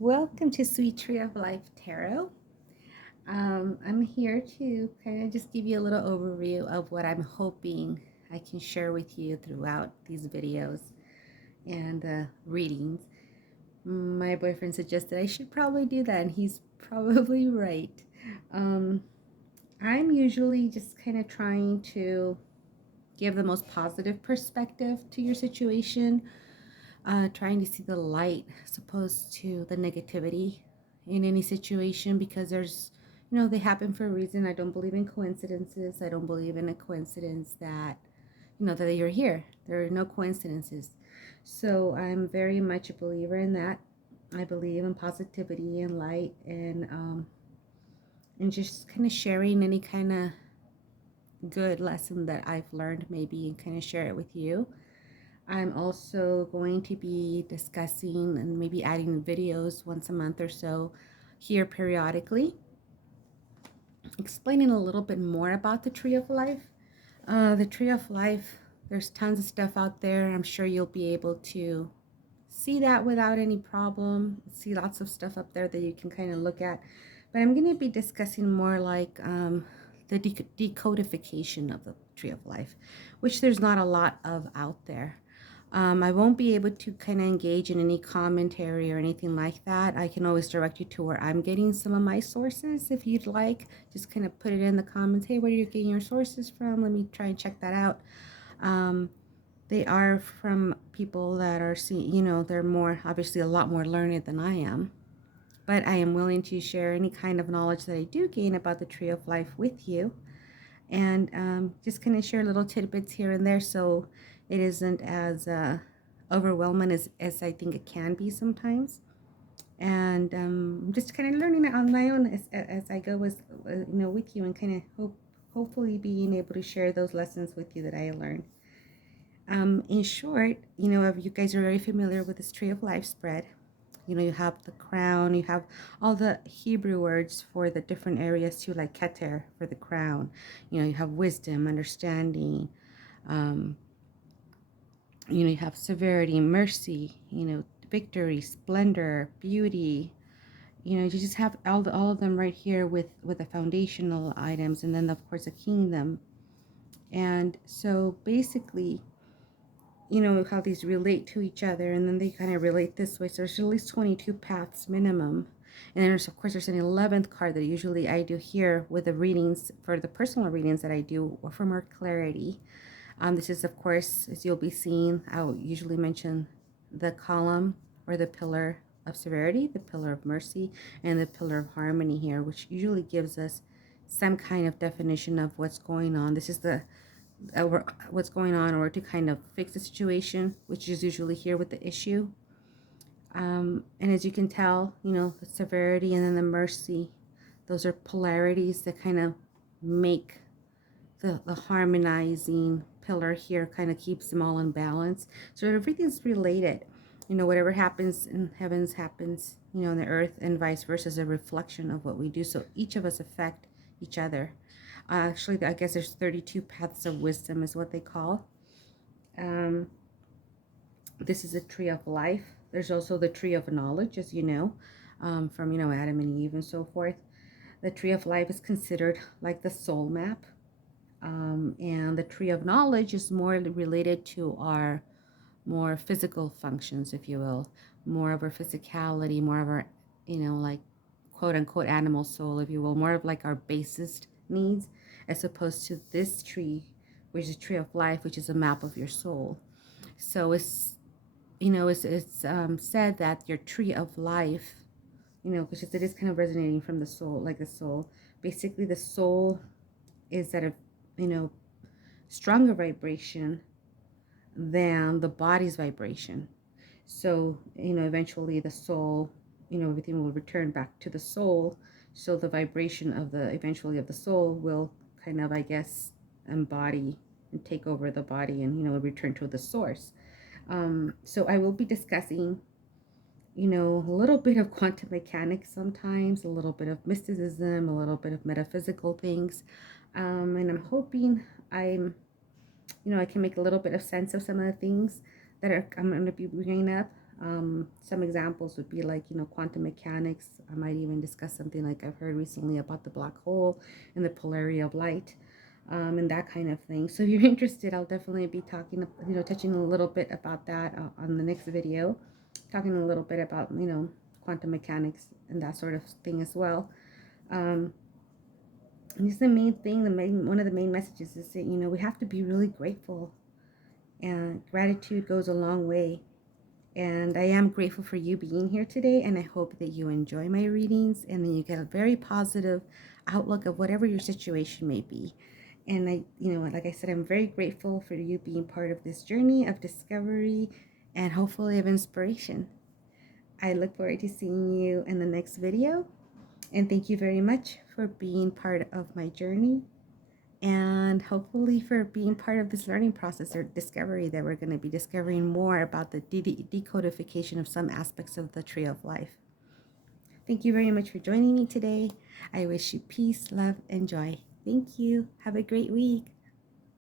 Welcome to Sweet Tree of Life Tarot. I'm here to kind of just give you a little overview of what I'm hoping I can share with you throughout these videos and readings. My boyfriend suggested I should probably do that, and he's probably right. Um, I'm usually just kind of trying to give the most positive perspective to your situation, trying to see the light as opposed to the negativity in any situation, because they happen for a reason. I don't believe in coincidences. I don't believe in a coincidence that you're here. There are no coincidences. So I'm very much a believer in that. I believe in positivity and light, and just kind of sharing any kind of good lesson that I've learned, maybe, and kind of share it with you. I'm also going to be discussing and maybe adding videos once a month or so here periodically, explaining a little bit more about the Tree of Life. The Tree of Life, there's tons of stuff out there. I'm sure you'll be able to see that without any problem. See lots of stuff up there that you can kind of look at. But I'm going to be discussing more like the decodification of the Tree of Life, which there's not a lot of out there. I won't be able to kind of engage in any commentary or anything like that. I can always direct you to where I'm getting some of my sources if you'd like. Just kind of put it in the comments. Hey, where are you getting your sources from? Let me try and check that out. They are from people that are they're more, obviously, a lot more learned than I am. But I am willing to share any kind of knowledge that I do gain about the Tree of Life with you, and just kind of share little tidbits here and there, so it isn't as overwhelming as I think it can be sometimes. And just kind of learning it on my own as I go with you, and kind of hopefully being able to share those lessons with you that I learned. In short, if you guys are very familiar with this Tree of Life spread, you have the crown, you have all the Hebrew words for the different areas too, like Keter for the crown. You have wisdom, understanding, um, you have severity, mercy, victory, splendor, beauty. You just have all of them right here with the foundational items, and then of course a kingdom. And so basically, how these relate to each other, and then they kind of relate this way. So there's at least 22 paths minimum. And then of course there's an 11th card that usually I do here with the readings, for the personal readings that I do, or for more clarity. This is, of course, as you'll be seeing, I'll usually mention the column or the pillar of severity, the pillar of mercy, and the pillar of harmony here, which usually gives us some kind of definition of what's going on. This is the what's going on, or to kind of fix the situation, which is usually here with the issue. And as you can tell, the severity and then the mercy, those are polarities that kind of make the harmonizing pillar here, kind of keeps them all in balance. So everything's related. Whatever happens in heavens happens, in the earth, and vice versa, is a reflection of what we do. So each of us affect each other. Actually, I guess there's 32 paths of wisdom is what they call. This is a tree of life. There's also the tree of knowledge, as you know, from, Adam and Eve and so forth. The tree of life is considered like the soul map. And the tree of knowledge is more related to our more physical functions, if you will, more of our physicality, more of our, like, quote unquote animal soul, if you will, more of like our basest needs, as opposed to this tree, which is a tree of life, which is a map of your soul. So it's said that your tree of life, because it is kind of resonating from the soul, like the soul. Basically, the soul is at a stronger vibration than the body's vibration. So eventually the soul, everything will return back to the soul. So the vibration of the soul will kind of, I guess, embody and take over the body, and return to the source. So I will be discussing a little bit of quantum mechanics sometimes, a little bit of mysticism, a little bit of metaphysical things. And I'm hoping I can make a little bit of sense of some of the things that I'm going to be bringing up. Some examples would be like, quantum mechanics. I might even discuss something like I've heard recently about the black hole and the polarity of light, and that kind of thing. So if you're interested, I'll definitely be talking, touching a little bit about that on the next video, talking a little bit about, quantum mechanics and that sort of thing as well. And this is the main thing, one of the main messages is that, we have to be really grateful, and gratitude goes a long way. And I am grateful for you being here today, and I hope that you enjoy my readings and then you get a very positive outlook of whatever your situation may be. And like I said, I'm very grateful for you being part of this journey of discovery and hopefully of inspiration. I look forward to seeing you in the next video. And thank you very much for being part of my journey, and hopefully for being part of this learning process or discovery that we're going to be discovering more about the decodification of some aspects of the tree of life. Thank you very much for joining me today. I wish you peace, love, and joy. Thank you. Have a great week.